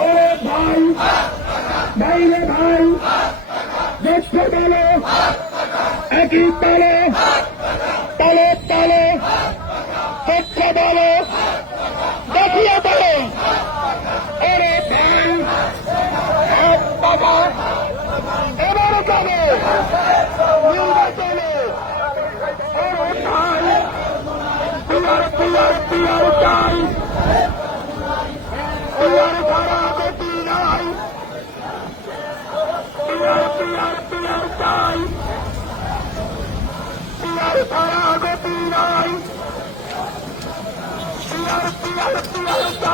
ওরে ভাই দেখতে তালে দেখতে বলো। দেখিয়ে বলো। ওরে ভাই এক বাবা এবার যাবে নির্বাচনে ওরে ভাই নাই। Peer peer